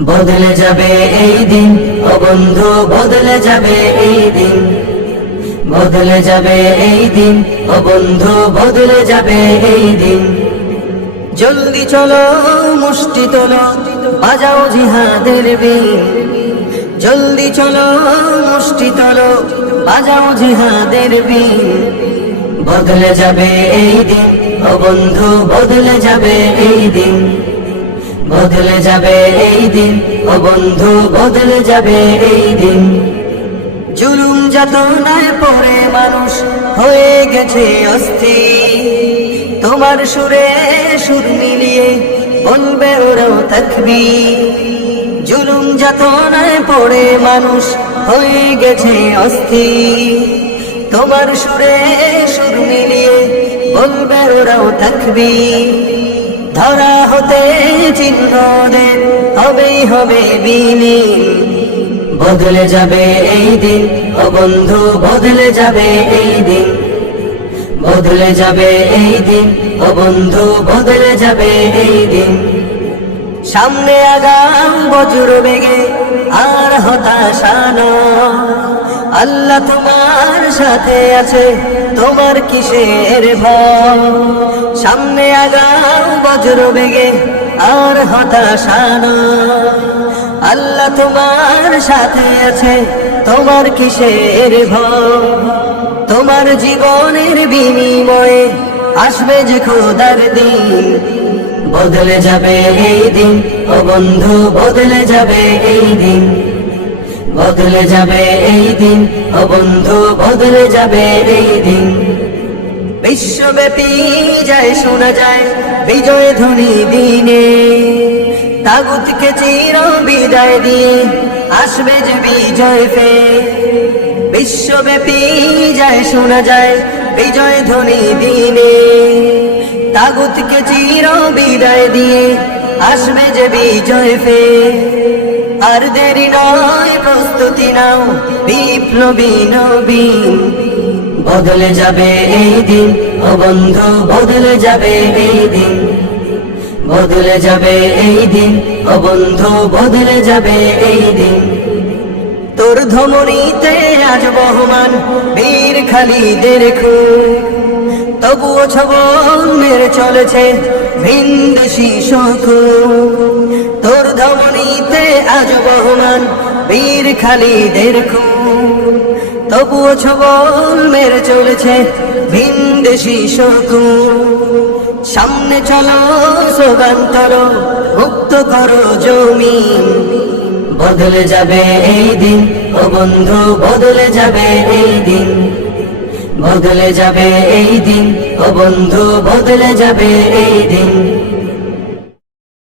বদলে যাবে এই দিন, ও বন্ধু, বদলে যাবে এই দিন। বদলে যাবে এই দিন, ও বন্ধু, বদলে যাবে এই দিন। জলদি চলো, মুষ্টি তোলো, বাজাও জিহাদের বিন জলদি চলো, মুষ্টি তোলো, বাজাও জিহাদের বিন বদলে যাবে এই দিন, ও বন্ধু, বদলে যাবে এই দিন। বদলে যাবে এই দিন, ও বন্ধু, বদলে যাবে এই দিন। জুলুম যাতনায় পড়ে মানুষ, হয়ে গেছে অস্থির। তোমার সুরে সুর মিলিয়ে বলবে ওরাও থাকবি জুলুম যাতনায় পড়ে মানুষ, হয়ে গেছে অস্থির। তোমার সুরে সুর মিলিয়ে বলবে ওরাও থাকবি ধরা হতে চিহ্নদের হবেই হবে বিনি বদলে যাবে এই দিন, ও বন্ধু, বদলে যাবে এই দিন। বদলে যাবে এই দিন, ও বন্ধু, বদলে যাবে এই দিন। সামনে আগাম বজ্র বেগে, আর হতাশা নয়। আল্লাহ তোমার সাথে আছে তোমার কিসের ভয়? সামনে আগাম বজ্র বেগে, আর হতাশা। আল্লাহ তোমার সাথে আছে, তোমার কিসের ভয়? তোমার জীবনের বিনিময়ে আসবে যে খোদার দিন। বদলে যাবে এই দিন, ও বন্ধু, বদলে যাবে এই দিন। বদলে যাবে এই দিন, ও বন্ধু, বদলে যাবে এই দিন। বিশ্বব্যাপী যায়, শোনা যায়, বিজয় ধ্বনি দিনে। তাগুতকে চির বিদায় দিয়ে আসবে যে বিজয় ফে। বিশ্বব্যাপী যায়, শোনা যায়, বিজয় ধ্বনি দিনে। তাগুতকে চির বিদায় দিয়ে আসবে যে বিজয় ফে। আর দেরি নয়, প্রস্তুতি নাও, বিপ্লবী নবীন। বদলে যাবে এই দিন, ও বন্ধু, বদলে যাবে এই দিন। বদলে যাবে এই দিন, ও বন্ধু, বদলে যাবে এই দিন। তোর ধমনীতে আজ বহমান বীর খালিদের খুব তবুও ছবল মেরে চলেছে ভিনদেশি শখ তোর ধমনীতে আজ বহমান বীর খালিদের খুব তবুও ছবল মেরে চলেছে ভিনদেশি শখ সামনে চলো সোগান করো মুক্ত করো জমিন। বদলে যাবে এই দিন, ও বন্ধু, বদলে যাবে এই দিন। বদলে যাবে এই দিন, ও বন্ধু, বদলে যাবে এই দিন।